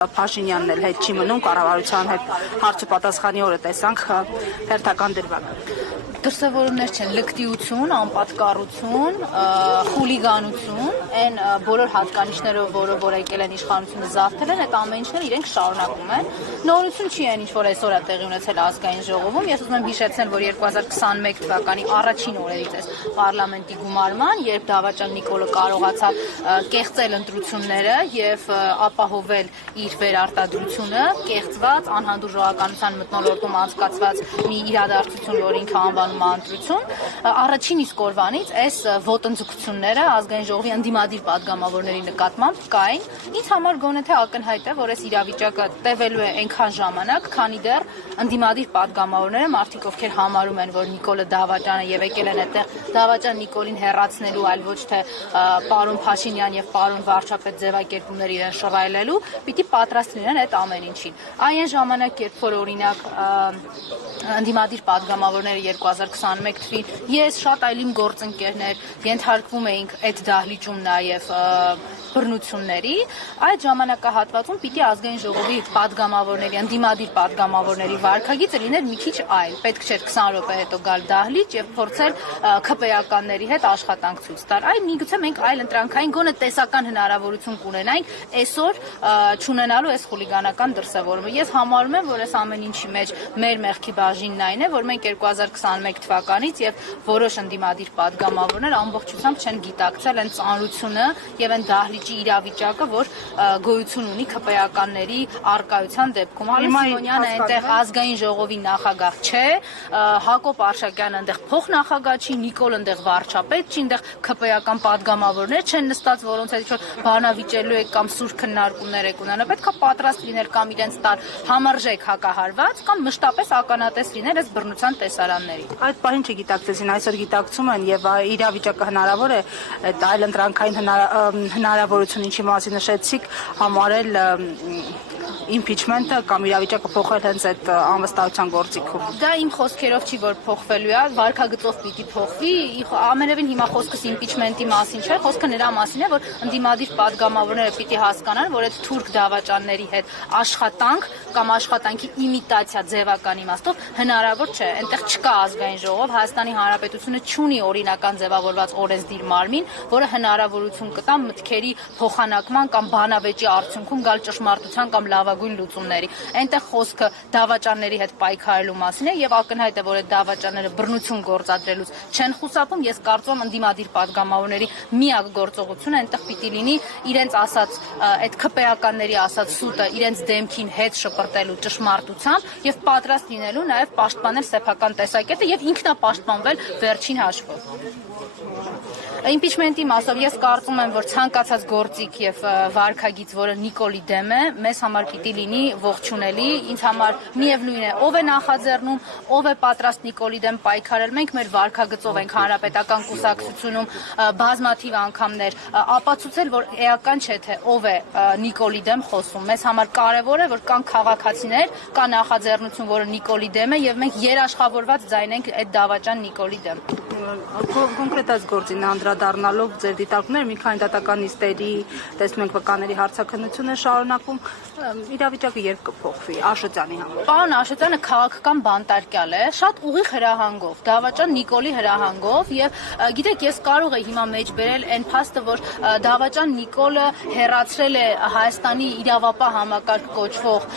Փաշինյանն էլ հետ չի մնում, կառավարության հետ հարց ու պատասխանի օրը տեսանք հերթական դրվագը։ Դրսևորումներ չեն լկտիություն, անպատկառություն, խուլիգանություն, այն բոլոր հատկանիշներով, որ եկել են իշխանությունը զավթել են, այդ ամեն ինչները իրենք շարունակում են։ Նորություն չի այն ինչ որ այսօր է տեղի ունեցել ազգային ժողովում։ Ես ուզում եմ հիշեցնել, որ 2021 թվականի առաջին օրերից էս պարլամենտի գումարման, երբ Դավաճան Նիկոլը կարողացավ կեղծել ընտրությունները եւ ապահովել իր վերարտադրությունը, կեղծված անհանդուր ժողովրդականության մթնոլորտում անցկացված մի իրադարձություն, որ ինքը անվանում է ընտրություն, առաջին իսկ օրվանից այս ոտնձգությունները ազգային ժողովի ընդդիմադիր падգամավորների նկատմամբ կային։ Ինձ համար գոնե թե ակնհայտ է, որ այս իրավիճակը տևելու է այնքան ժամանակ, քանի դեռ ընդդիմադիր падգամավորները, մարդիկ ովքեր համարում են, որ Նիկոլը Դավաճանը եւ եկել են այդտեղ Դավաճան Նիկոլին հեռացնելու, այլ ոչ թե պարոն Փաշինյան եւ պարոն վարչապետ ձևակերպումներ իրեն շռայլելու, պիտի պատրաստ լինեն այդ ամեն ինչին։ Այն ժամանակ, երբ որ օրինակ ընդդիմադիր падգամավորները 2021 թվին ես շատ այլ իմ գործընկերներ ենթարկվում էինք այդ դահլիճում նաեւ բռնությունների, այդ ժամանակահատվածում պիտի ազգային ժողովի падգամավորների, ընդդիմադիր падգամավորների վարքագիծը լիներ մի քիչ այլ։ Պետք չէր 20 րոպե հետո գալ դահլիճ եւ փորձել ՔՊ-ականների հետ աշխատանք ցույց տալ։ Այ միգուցե մենք այլ ընտրանքային գոնե տեսական հնարավորություն կունենայինք այսօր չունենալու այս խուլիգանական դրսևորումը։ Ես համարում եմ, որ այս ամեն ինչի մեջ մեր մեղքի բաժինն այն է, որ մենք 2021 թվականից եւ որոշ ընդդիմադիր падգամավորներ ամբողջությամբ չեն գիտակցել այն ծանրությունը եւ այն դահլիճի իրավիճակը, որ գոյություն ունի ՔՊ-ականների արկայության դեպքում։ Սիմոնյանը այնտեղ ազգային ժողովի նախագահ չէ, Հակոբ Արշակյանը այնտեղ փոխնախագահ չի, Նիկոլ այնտեղ վարչապետ չի, այնտեղ ՔՊ-ական падգամավորներ չեն նստած, որոնց հետ ինչ-որ բանավիճելու եք կամ սուր քննարկումներ եք ունենա։ Պետք է պատրաստ լինել կամ իրենց տալ համարժեք հակահարված կամ մշտապես ականատես լինել այս բռնության տեսարանների։ Այդ բանին չգիտակցեցին, այսօր գիտակցում են եւ իրավիճակը հնարավոր է այդ այլ ընտրանքային հնարավորություն ինչի մասին նշեցիք համարել impeachment-ը կամ իրավիճակը փոխել հենց այդ անվստահության գործիքում։ Դա իմ խոսքերով չի, որ փոխվելու է, վարքագծով պիտի փոխվի։ Ամենևին հիմա խոսքս impeachment-ի մասին չէ, խոսքը նրա մասին է, որ ընդդիմադիր падգամավորները պիտի հասկանան, որ այդ թուրք դավաճանների հետ աշխատանք կամ աշխատանքի իմիտացիա ձևական իմաստով հնարավոր չէ։ Այնտեղ չկա ազգային ժողով, Հայաստանի Հանրապետությունը չունի օրինական ձևավորված օրենսդիր մարմին, որը հնարավորություն կտա մտքերի փոխանակման կամ բանավեճի արդյունքում գալ ճշմարտության կամ լավագույն լուծումների։ Այնտեղ խոսքը դավաճանների հետ պայքարելու մասին է եւ ակնհայտ է, որ այդ դավաճանները բռնություն գործադրելուց չեն խուսափում։ Ես կարծում եմ ընդդիմադիր падգամավորների միակ գործողությունը այնտեղ պիտի լինի իրենց ասած այդ ՔՊ-ականների ասած սուտը իրենց դեմքին հետ շպրտելու ճշմարտությամբ եւ պատրաստ լինելու նաեւ պաշտպանել սեփական տեսակետը եւ ինքնապաշտպանվել վերջին հաշվով։ Impeachment-ի մասով ես կարծում եմ, որ ցանկացած գործիք եւ վարքագիծ, որը Նիկոլի դեմ է, մեզ համար պիտի լինի ողջունելի, ինձ համար միևնույն է, ով է նախաձեռնում, ով է պատրաստ Նիկոլի դեմ պայքարել։ Մենք մեր վարքագծով ենք հանրապետական կուսակցությունում բազմաթիվ անգամներ ապացուցել, որ էական չէ թե ով է Նիկոլի դեմ խոսում։ Մեզ համար կարևոր է, որ կան քաղաքացիներ, կա նախաձեռնություն, որը Նիկոլի դեմ է եւ մենք երաշխավորված ձայն ենք այդ Դավաճան Նիկոլի դեմ։ Կոնկրետ այս գործին անդրադառնալով ձեր դիտարկումները մի քանի դատական նիստերի տեսնում ենք վկաների հարցաքննություն է շարունակվում, իրավիճակը երբ կփոխվի Աշոտյանի համար։ Պարոն Աշոտյանը քաղաքական բանտարկյալ է, շատ ուղիղ հրահանգով, Դավաճան Նիկոլի հրահանգով եւ գիտեք, ես կարող եմ հիմա մեջ բերել այն փաստը, որ Դավաճան Նիկոլը հերացրել է Հայաստանի իրավապահ համակարգ կոչվող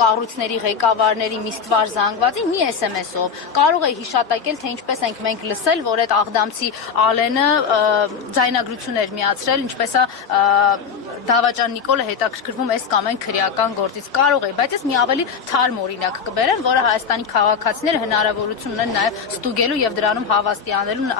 կառույցների ղեկավարների մի ստվար զանգվածին մի SMS-ով։ Կարող է հիշատակել, թե ինչպես ենք մենք լսել, որ այդ Աղդամցի Ալենը ձայնագրություն էր միացրել, ինչպես է Դավաճան Նիկոլը հետաքրքրվում այս կամ այն քրեական գործից։ Կարող է, բայց ես մի ավելի թարմ օրինակ կբերեմ, որը Հայաստանի քաղաքացիները հնարավորություն ունեն նաև ստուգելու եւ դրանում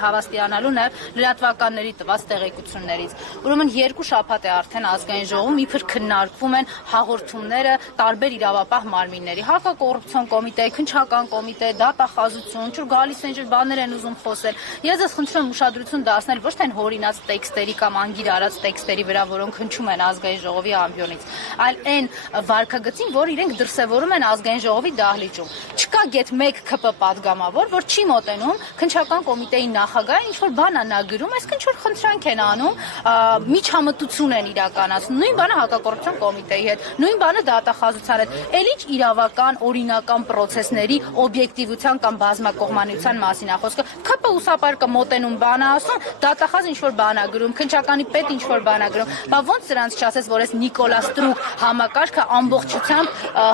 հավաստիանալու նաև լրատվականների տված տեղեկություններից։ Ուրեմն 2 շաբաթ է արդեն ազգային ժողովում իբր քննարկվում են հաղորդումները տարբեր իրավապահ մարմինների, հակակոռուպցիոն կոմիտե, քննչական կոմիտե, դատախազություն, ճուր գալիս են բաներ են ուզում խոսել։ Ես ես խնդրում եմ ուշադրություն դարձնել ոչ թե հորինած տեքստերի կամ անգիր արած տեքստերի վրա, որոնք հնչում են ազգային ժողովի ամբիոնից, այլ այն վարքագծին, որ իրենք դրսևորում են ազգային ժողովի դահլիճում։ Չկա Կա գետ 1 ԿՊ պատգամավոր, որ չի մոտենում քննչական կոմիտեի նախագահը ինչ որ բան է նա գրում, այսինքն ինչ որ խնդրանք են անում, միջամտություն են իրականացնում։ Նույն բանը հակակոռուպցիոն կոմիտեի հետ, նույն բանը դատախազության հետ։ Էլ ինչ իրավական, օրինական process-ների օբյեկտիվության կամ բազմակողմանիության մասին է խոսքը։ ԿՊ ուսապարկը մոտենում բան է ասում, դատախազը ինչ որ բան է գրում, քննչականի պետ ինչ որ բան է գրում։ Բա ոնց սրանց չասես, որ այս Նիկոլա Ստրուկ համակարգը ամբողջությամբ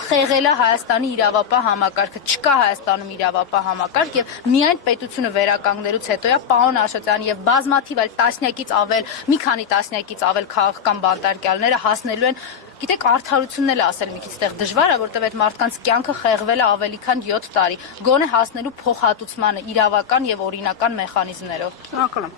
խեղել է Հայաստանի իրավապահ համակարգը։ Չկա Հայաստանում իրավապահ համակարգ եւ միայն պետությունը վերականգնելուց հետո է պարոն Աշոտյանի եւ բազմաթիվ այլ տասնյակից ավել, մի քանի տասնյակից ավել քաղաքական բանտարկյալները հասնելու են Գիտեք, արդարությունն էլ ասել մի քիչ այդտեղ դժվար է, որտեղ այդ մարդկանց կյանքը խեղվել է ավելի քան 7 տարի։ Գոնե հասնելու փոխհատուցմանը իրավական եւ օրինական մեխանիզմներով։ Շնորհակալ եմ։